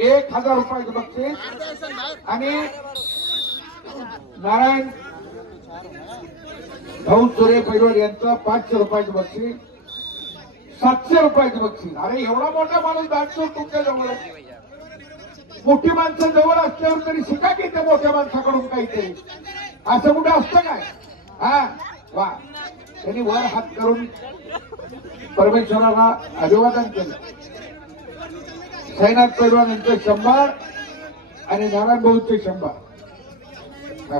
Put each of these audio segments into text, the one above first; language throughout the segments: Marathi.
1000 रुपयाचं बक्षीस आणि नारायण भाऊ चोरे पैलवान यांचं 500 रुपयाचं बक्षीस, 700 रुपयाचं बक्षीस. अरे एवढा मोठा माणूस दानशूर तुमच्या जवळ, मोठी माणसं जवळ असल्यावर तरी शिका की त्या मोठ्या माणसाकडून काहीतरी. असं कुठं असतं काय? हा वा, त्यांनी वर हात करून परमेश्वराला अभिवादन केलं. साईनाथ पैलवान यांचं 100 आणि नारायण भाऊंचे 100.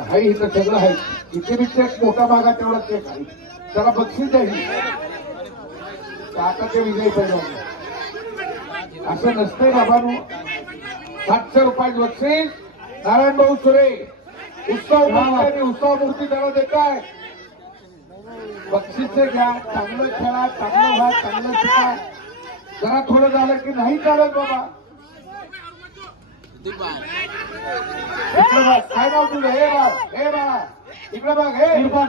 हाय इथं सगळं आहे. इथे बिथे एक मोठा भागा तेवढाच एक आहे, त्याला बक्षीस द्यावी. आता ते विजय पैलवान असं नसतंय बाबांनो. 700 रुपयाचं बक्षीस नारायण भाऊ सुरे उत्सव मूर्ती त्याला देताय. बक्षीस घ्या, चांगलं खेळा, चांगलं व्हा, चांगलं शिका. जरा थोडं झालं की नाही चालत बाबा. काय नाव तुझं? हे बा इकडे बघ. हे इरफान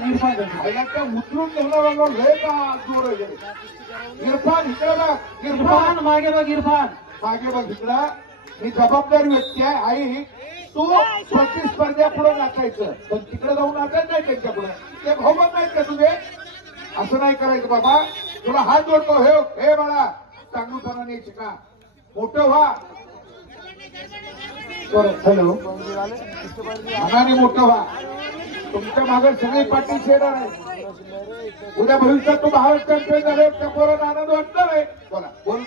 उचलून घेणार हे का जोर इरफान इकडे बघ. इरफान मागे बघ. इरफान मागे बघ. इकडं ही जबाबदारी व्यक्ती आहे. आई तू प्रतिस्पर्ध्या पुढे नाचायचं, पण तिकडे जाऊन नाचायचं नाही त्यांच्या पुढे. ते भाऊ बघ नाहीत का तुझे? असं नाही करायचं बाबा. तुला हात जोडतो. हे बाळा चांगलपणाने शिका, मोठं व्हा. हॅलो, मनाने मोठं व्हा. तुमच्या मागे सगळी पाठीशी येणार आहे. उद्या भविष्यात तू महाराष्ट्र चॅम्पियन झाले, त्या पोरांना आनंद वाटणार आहे. बोला बोल.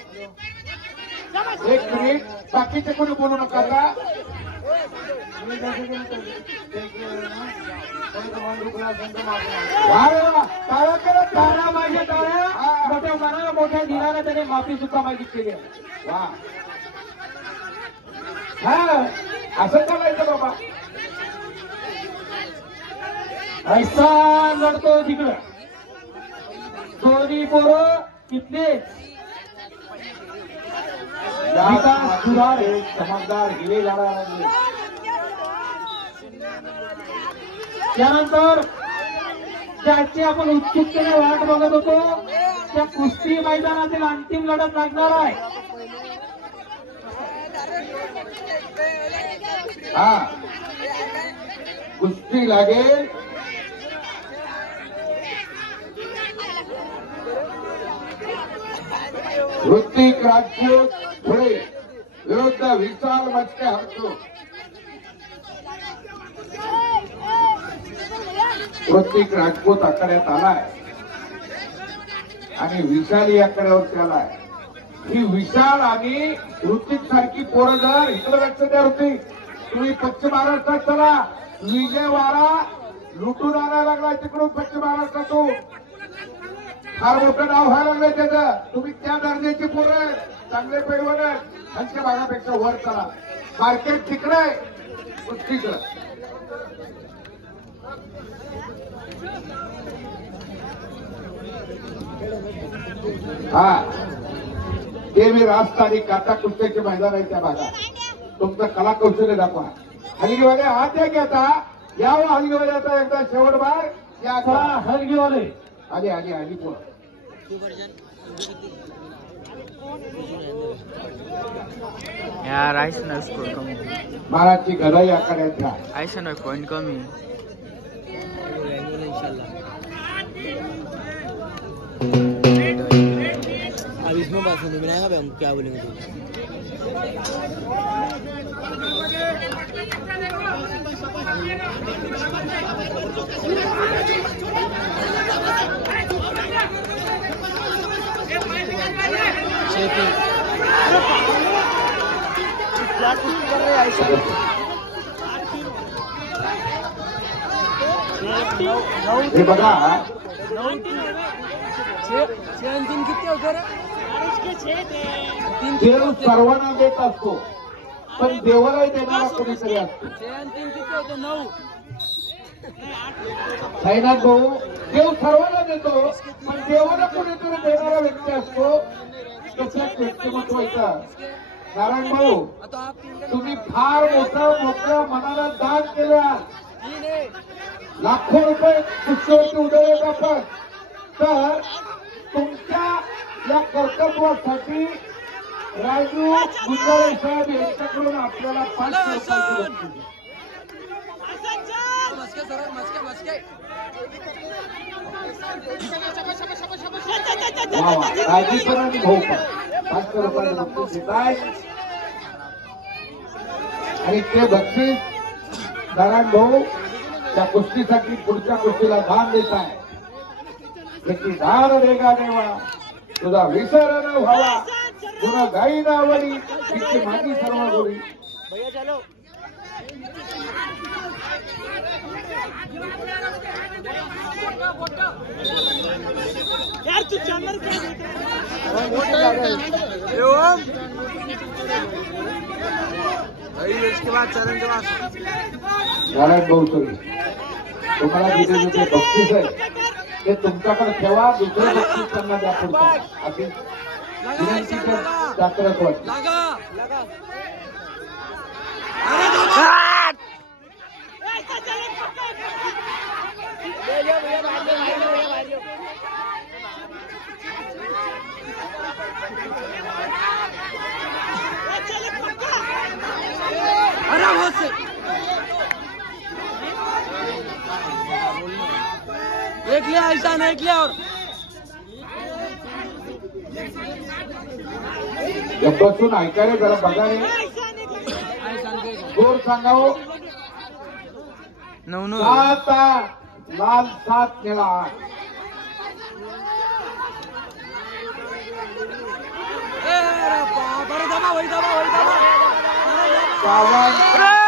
1 मिनिट, बाकीचे कोणी बोलू नका का? टाळ्या करत टाळ्या माझ्या टाळ्या. मोठ्या मनाला मोठ्या दिलाला त्याने माफी सुद्धा मागितलेली आहे. वा, हा असं चालायचं बाबा. ऐसा लढतो तिकडं. दोन्ही पोरं तिथलेच सुधार चमकदार हिरे जाणार. त्यानंतर ज्याची आपण उत्सुकतेने वाट बघत होतो त्या कुस्ती मैदानातील अंतिम लढत लागणार आहे. हा कुस्ती लागेल. ऋतिक राजपूत पुढे विरुद्ध विशाल मचके हरतो. ऋतिक राजपूत आकड्यात आलाय आणि विशाल आकड्यावरती आलाय. ही विशाल आणि ऋतिक सारखी पोरं जर इकडे लक्ष द्या. ऋतिक तुम्ही पश्चिम महाराष्ट्रात चला. विजयवाडा लुटून आणायला लागलाय तिकडून पश्चिम महाराष्ट्रातून. फार मोठं नाव व्हायला लागलंय त्याचं. तुम्ही त्या दर्जाची पोरं चांगले पैलवान त्यांच्या भागापेक्षा वर चला. मार्केट तिकडे आहे, कुस्तीकडं. हा ते मी राजस्थानी काटा कुस्त्याचे मैदान आहे त्या भागात. तुमचं कला कौशल्य दाखवा. हलगीवाले हात आहे की आता यावं. हलगीवाले आता एकदा शेवट बार या हलगीवाले आली आली आली पोर. यार ऐसा ना स्कोर कमी. महाराजची गदाई आखाड्यात घ्या. ऐसा ना पॉइंट कमी. अब इसमें बात सुनने में आएगा हम क्या बोलेंगे. क्या कुछ कर रहे हैं ऐसा. हे बघा तीन किती होते रे. देव सर्वांना देत असतो, पण देवालाही देणारा कोणीतरी असतो. 3 किती होते. 9. साईनाथ भाऊ देव सर्वांना देतो, पण देवाला कोणीतरी देणारा व्यक्ती असतो. तसंच व्यक्तिमत्वाचा नारायण भाऊ तुम्ही फार मोठं मनाला दान केलं. लाखो रुपये कुस्तीवरती उधळले जातात. तर तुमच्या या कर्तृत्वासाठी राजू गुंजाळे साहेब यांच्याकडून आपल्याला 5 रुपयाची बक्षीस. राजीकरांनी भाऊ 500 रुपयाचं बक्षीस देत आहे आणि ते बक्षीस नारायण भाऊ त्या कुस्तीसाठी पुढच्या कुस्तीला दान देत आहे. त्याची दान देगा देवा तुझा विसर न व्हावा तुला गाई नावली तिची माझी सर्व गोरी. इसके बाद चरण के बाद नारायण भाऊ तुम्हाला जिथे जिथे बक्षीस आहे ते तुमच्याकडे ठेवा. दुसरं बक्षीस त्यांना द्या पुढचं अशी विनंतीचं जात्रच वाटतं. एक लिया ऐसा नहीं, एक लिया और जब बसून ऐकायला जरा बघा रे जोर सांगावं. 9 7 लाल 7 निळा 8. बरं दबा वही दबा 52